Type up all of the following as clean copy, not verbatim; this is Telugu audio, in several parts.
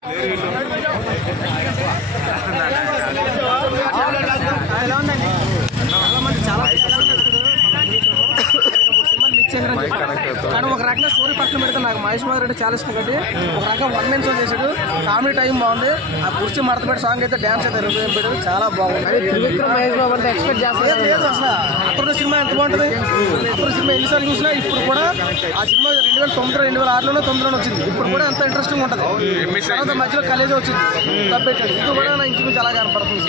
కానీ ఒక రకంగా స్టోరీ పక్కన పెడితే నాకు మహేష్ బాబు అంటే చాలా ఇష్టం కాబట్టి ఒక రకంగా 1 man show చేశాడు. కామెడీ టైం బాగుంది. ఆ కుర్చీ మడతపెట్టి సాంగ్ అయితే డాన్స్ అయితే పెట్టాడు, చాలా బాగుంది. త్రివిక్రమ్ మహేష్ బాబు అంటే ఎక్స్పెక్ట్ చేస్తాను లేదు అసలు. అతడు సినిమా ఎంత బాగుంటుంది. అతడు సినిమా ఎన్నిసార్లు చూసినా ఇప్పుడు కూడా ఆ సినిమా 2009, 2006లోనే 2009 వచ్చింది. ఇప్పుడు కూడా ఎంత ఇంట్రెస్టింగ్ ఉంటుంది. తర్వాత మధ్యలో కాలేజీ వచ్చింది తప్పెట్టాడు. ఇది కూడా నా ఇంచుమించు అలా కనపడుతుంది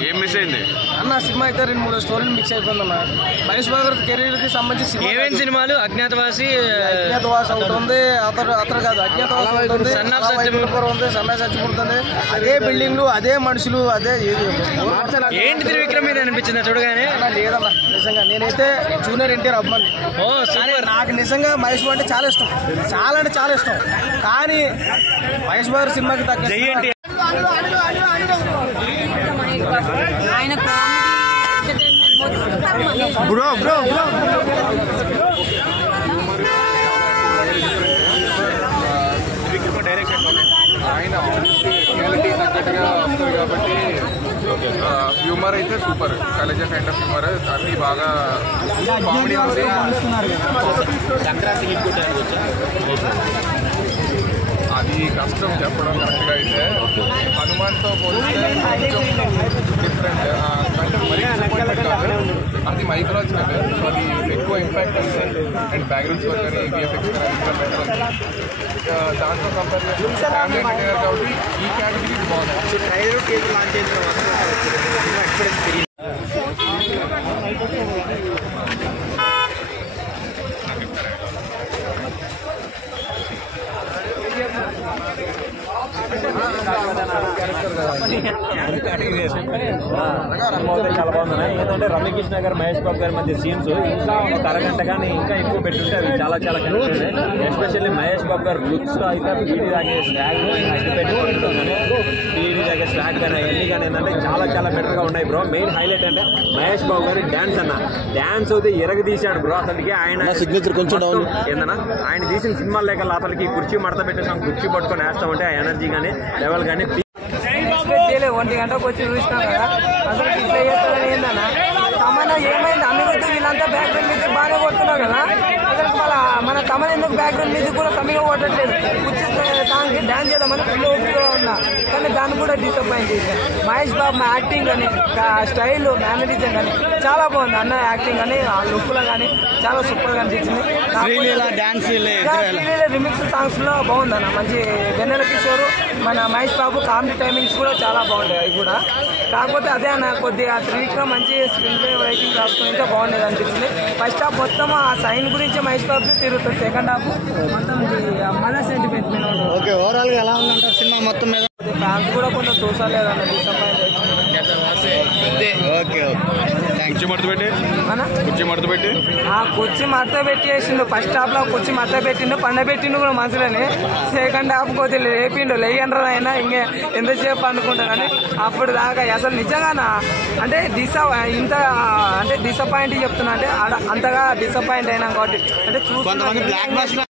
అన్న. సినిమా అయితే 2-3 స్టోరీలు మిక్స్ అయిపోయింది అన్న. మహేష్ బాబు గారి కెరీర్ కి సంబంధించి సినిమాలు అజ్ఞాతవాసి ఒకటి ఉంది, అతను కాదు అజ్ఞాతవాసి ఉంది, సన్నూడుతుంది. అదే బిల్డింగ్లు, అదే మనుషులు, అదే ఏంటి త్రివిక్రమ్ మీద అనిపించింది చూడగానే? లేదన్నా నిజంగా నేనైతే జూనియర్ ఎన్టీఆర్ అభిమాని. నాకు నిజంగా మహేష్ బాబు అంటే చాలా ఇష్టం, చాలా అంటే చాలా ఇష్టం. కానీ మహేష్ బాబు సినిమాకి తగ్గ బ్రో బ్రో ఆయన రియాలిటీ తగ్గట్టుగా వస్తుంది కాబట్టి హ్యూమర్ అయితే super. College kind of humour అన్నీ బాగా కామెడీ ఉంది. అది కష్టం చెప్పడం కరెక్ట్గా. అయితే హనుమాన్తో పోలిస్తే కొంచెం డిఫరెంట్ అంటే మరీ డిసప్పాయింట్మెంట్ కాదు, అది మైథలాజికల్. సో అది ఎక్కువ ఇంపాక్ట్ ఉంది. అండ్ బ్యాక్గ్రౌండ్స్ వర్క్ కానీ విఎఫ్ఎక్స్ కానీ ఇంకా బెటర్ ఉంది. దాంట్లో కంపేర్ చేస్తే ఫ్యామిలీ ఎంటర్టైనర్ కాబట్టి ఈ కేటగిరీ బాగుంది. ట్రైలర్ కేబుల్ లాంచ్ అయిన తర్వాత ఎక్స్పీరియన్స్ చాలా బాగుంది. ఏంటంటే రమ్యకృష్ణ గారు మహేష్ బాబు గారి మధ్య సీన్స్ ఇంకా ఒక అరగంట కానీ ఇంకా ఎక్కువ పెట్టుంటే అవి చాలా చాలా కనెక్ట్. ఎస్పెషల్లీ మహేష్ బాబు గారు లుక్స్ లో అయితే బీడీ తాగే స్లాగ్ బీడీ తాగే స్లాగ్ కానీ అవన్నీ కానీ ఏంటంటే చాలా చాలా బెటర్ గా ఉన్నాయి బ్రో. మెయిన్ హైలైట్ అంటే మహేష్ బాబు గారి డాన్స్ అన్న. డాన్స్ అయితే ఎరగదీశాడు బ్రో. అసలుకి ఆయన సిగ్నేచర్ కొంచెం ఏందన్నా ఆయన తీసిన సినిమాలు లేక అసలుకి కుర్చీ మడత పెట్టేసాం, కుర్చీ పట్టుకొని వేస్తామంటే ఆ ఎనర్జీ కానీ లెవెల్ కానీ 1 గంటకు వచ్చి చూసినాం కదా. అసలు ఇట్లా చేస్తారని ఏందన్నా తమన్నా ఏమైంది? అనిరుద్ధ్ వీళ్ళంతా బ్యాక్గ్రౌండ్ మ్యూజిక్ బాగానే కొడుతున్నారు కదా. అసలు మన తమన ఎందుకు బ్యాక్గ్రౌండ్ మ్యూజిక్ కూడా సరిగా కొట్టట్లేదు? కుర్చీ సాంగ్ డాన్స్ చేద్దామని ఫుల్ ఓపికగా ఉన్నా, కానీ దాన్ని కూడా డిసప్పాయింట్ చేశాను. మహేష్ బాబు యాక్టింగ్ కానీ స్టైల్ మేనరిజం కానీ చాలా బాగుంది. అన్న యాక్టింగ్ కానీ ఆ లుక్లో కానీ చాలా సూపర్ గా అనిపించింది. రిమిక్స్ సాంగ్స్ లో బాగుంది అన్న. మంచి వెన్నెల కిషోర్, మన మహేష్ బాబు కామెడీ టైమింగ్స్ కూడా చాలా బాగుంటాయి అవి కూడా. కాకపోతే అదే అన్న కొద్దిగా త్రివిక్రమ్ మంచి స్క్రీన్ ప్లే రైటింగ్ రాసుకుని ఇంకా బాగుండేది అనిపించింది. ఫస్ట్ హాఫ్ మొత్తం ఆ సైన్ గురించి మహేష్ బాబు తిరుగుతుంది. సెకండ్ హాఫ్ మొత్తం మళ్ళీ సెంటిమెంట్ మీద ఉంటుంది. ఓకే, ఓవరాల్ గా ఎలా ఉందంటారు సినిమా మొత్తం మీద? ఫ్యాన్స్ కూడా కొంచెం చూసలేదన్న, డిసప్పాయింట్ అవుతుంది. కుర్చీ మడత పెట్టేసిండు. ఫస్ట్ హాఫ్ లో కుర్చీ మడత పెట్టిండు, పండబెట్టిండు కూడా మనసులోనే. సెకండ్ హాఫ్ కొద్దిగా లేపిండు, లేయండ్రా అయినా ఇంకే ఎంతసేపు అనుకుంటానని. అప్పుడు దాకా అసలు నిజంగా అంటే ఇంత అంటే డిసప్పాయింట్ చెప్తున్నా అంటే అంతగా డిసప్పాయింట్ అయినా కాబట్టి అంటే చూసి